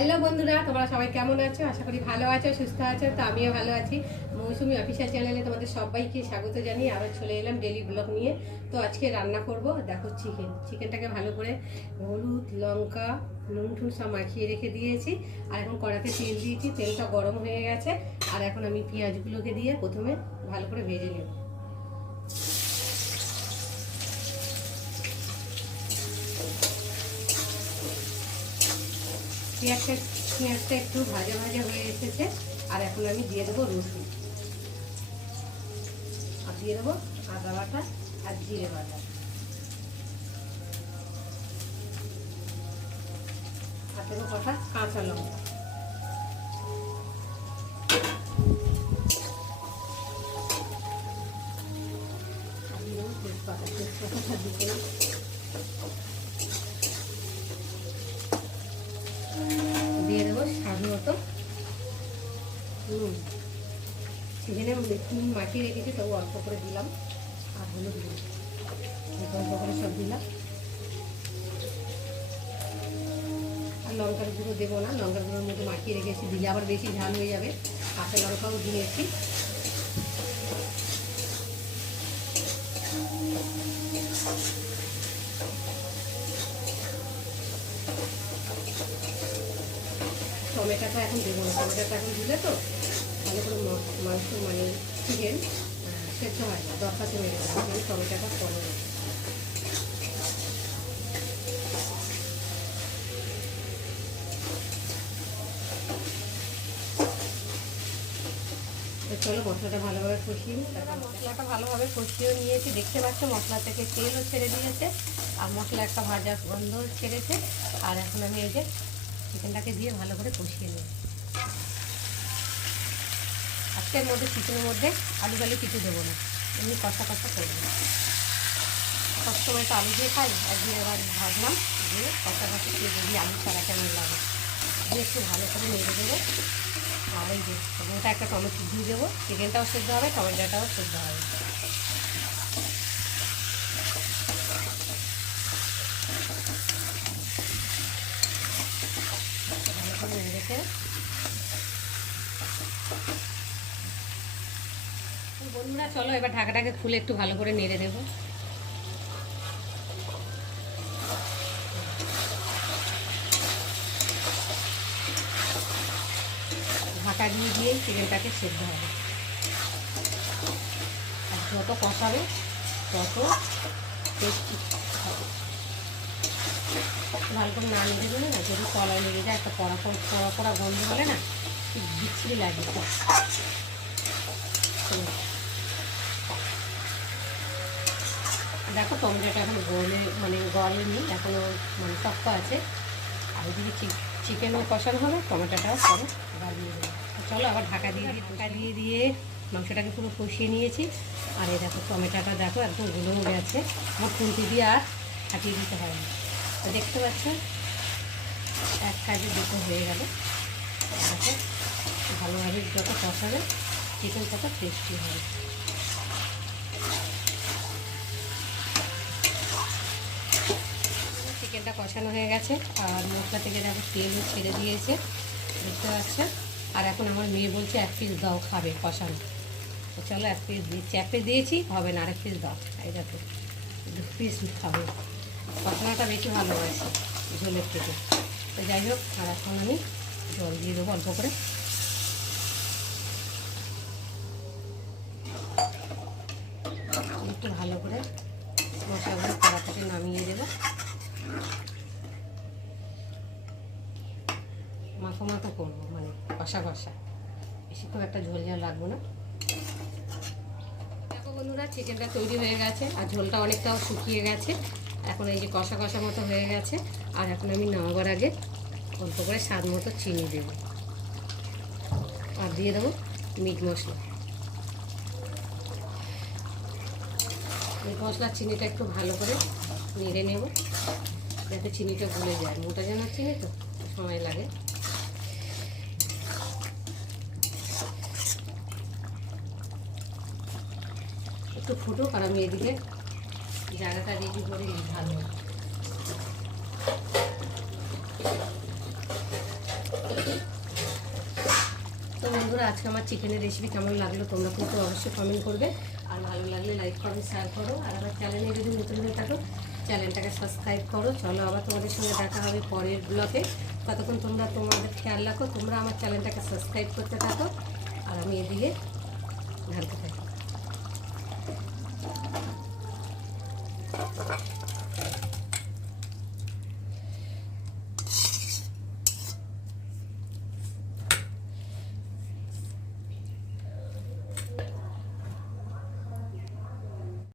Hello বন্ধুরা, তোমরা সবাই কেমন আছো? আশা করি ভালো আছো, সুস্থ আছো। তো আমিও ভালো আছি। মৌসুমি অফিসিয়াল চ্যানেলে তোমাদের সবাইকে স্বাগত জানিয়ে আবার চলে এলাম ডেলি ব্লগ নিয়ে। তো আজকে রান্না করব, দেখো চিকেনটাকে ভালো করে হলুদ, লঙ্কা, নুন টুন সব মাখিয়ে রেখে দিয়েছি। আর এখন কড়াতে তেল দিয়েছি, তেলটা গরম হয়ে গেছে। আর এখন আমি পেঁয়াজগুলোকে দিয়ে প্রথমে ভালো করে ভেজে নেব। পেঁয়াজটা একটু ভাজা ভাজা হয়ে এসেছে। আর এখন আমি দিয়ে দেবো রসুন, আর দিয়ে দেবো আদা বাটা আর জিরে বাটা, আর দেবো কটা কাঁচা লঙ্কা। তেজপাতা দিতে দিয়ে দেবো স্বাদ মতো নুন। চিকেনে নুন মাখিয়ে রেখেছি, তবু অল্প করে দিলাম। আর হলুদ অল্প করে সব দিলাম। আর লঙ্কার গুঁড়ো দেবো না, লঙ্কার গুঁড়োর মধ্যে মাখিয়ে রেখেছি, দিলে আবার বেশি ঝাল হয়ে যাবে। কাঁচা লঙ্কাও দিয়েছি। টমেটোটা এখন দেবো না, টমেটোটা এখন দিলে তো ভালো করে মাংস মানে চিকেন সেদ্ধ হয় না, দরকার মেরে দেবো। আমি টমেটোটা পরে দেবো। চলো মশলাটা ভালোভাবে কষিয়ে নিই। মশলাটা ভালোভাবে কষিয়ে নিয়েছি, দেখতে পাচ্ছ মশলা থেকে তেলও ছেড়ে দিয়েছে, আর মশলা একটা ভাজা গন্ধ ছেড়েছে। আর এখন আমি এই যে চিকেনটাকে দিয়ে ভালো করে কষিয়ে নিই। আজকের মধ্যে চিকেনের মধ্যে আলু টালু কিছু দেবো না, এমনি কষা কষা করবো। সবসময় তো আলু দিয়ে খাই, একদিন এবার ভাবলাম যে কষা কষা দিয়ে যদি আলু ছাড়া কেমন লাগে, দিয়ে একটু ভালো করে নেড়ে দেবো। আর এই যে ওটা একটা টমেটো দিয়ে দেবো, চিকেনটাও সেদ্ধ হবে, টমেটোটাও সেদ্ধ হবে। ভালো করে নেড়েছে। বন্ধুরা চলো এবার ঢাকাটাকে খুলে একটু ভালো করে নেড়ে দেবো। ঢাকা দিয়ে দিয়েই চিকেনটাকে সেদ্ধ হবে। আর যত কষাবে তত টেস্টি হবে। ভালো করে না নেড়ে দেবে না, যদি কলায় লেগে যায় একটা কড়া গন্ধ হলে না খুব বিচ্ছিরি লাগে। দেখো টমেটোটা এখন গলেনি, এখনও মানে শক্ত আছে। আর ওইদিকে চিকেনও কষানো হবে, টমেটোটাও পরে গালিয়ে দেবো। চলো আবার ঢাকা দিয়ে মাংসটাকে পুরো কষিয়ে নিয়েছি। আর এই দেখো টমেটোটা দেখো একদম গুলো গেছে, আমার খুন্তি দিয়ে আর ফাটিয়ে দিতে হয় না। তো দেখতে পাচ্ছ এক কাজে দুটো হয়ে গেল। দেখো ভালোভাবে যত কষাবে চিকেন তত টেস্টি হবে। চিকেনটা কষানো হয়ে গেছে, আর মশলা থেকে দেখো তেলও ছেড়ে দিয়েছে, দেখতে পাচ্ছে। আর এখন আমার মেয়ে বলছে এক পিস দাও, খাবে কষানো। তো চলো এক পিস দিচ্ছি, এক পিস দিয়েছি হবে না, আরেক পিস দাও। এই দেখো 2 পিস খাবে, কষানোটা বেশি ভালোবাসে ঝোলের থেকে। তো যাই হোক, আর এখন আমি জল দিয়ে দেবো অল্প করে। একটু ভালো করে মশলাগুলো কড়া থেকে নামিয়ে দেবো। মাখো মাখো করবো, মানে কষা কষা, বেশি খুব একটা ঝোল ঝাল লাগবো না। দেখো বন্ধুরা চিকেনটা তৈরি হয়ে গেছে, আর ঝোলটা অনেকটাও শুকিয়ে গেছে। এখন এই যে কষা কষা মতো হয়ে গেছে। আর এখন আমি নামাবার আগে অল্প করে স্বাদ মতো চিনি দেবো, আর দিয়ে দেবো মিট মশলা। মিট মশলার চিনিটা একটু ভালো করে নেড়ে নেব, যাতে চিনিটা গলে যায়। মোটা জানার চিনি তো সময় লাগে। একটু ফুটুক, আর আমি এদিকে জায়গাটা রেডি করে নিই ভালো। বন্ধুরা, আজকে আমার চিকেনের রেসিপি কেমন লাগলো তোমরা কিন্তু অবশ্যই কমেন্ট করবে, আর ভালো লাগলে লাইক করো, শেয়ার করো, আর আমার চ্যানেলে যদি নতুন হয়ে থাকো চ্যানেলটাকে সাবস্ক্রাইব করো। চলো আবার তোমাদের সঙ্গে দেখা হবে পরের ব্লগে। ততক্ষণ তোমরা তোমাদের খেয়াল রাখো, তোমরা আমার চ্যানেলটাকে সাবস্ক্রাইব করতে থাকো আর আমি এদিকে ঢালতে থাকি।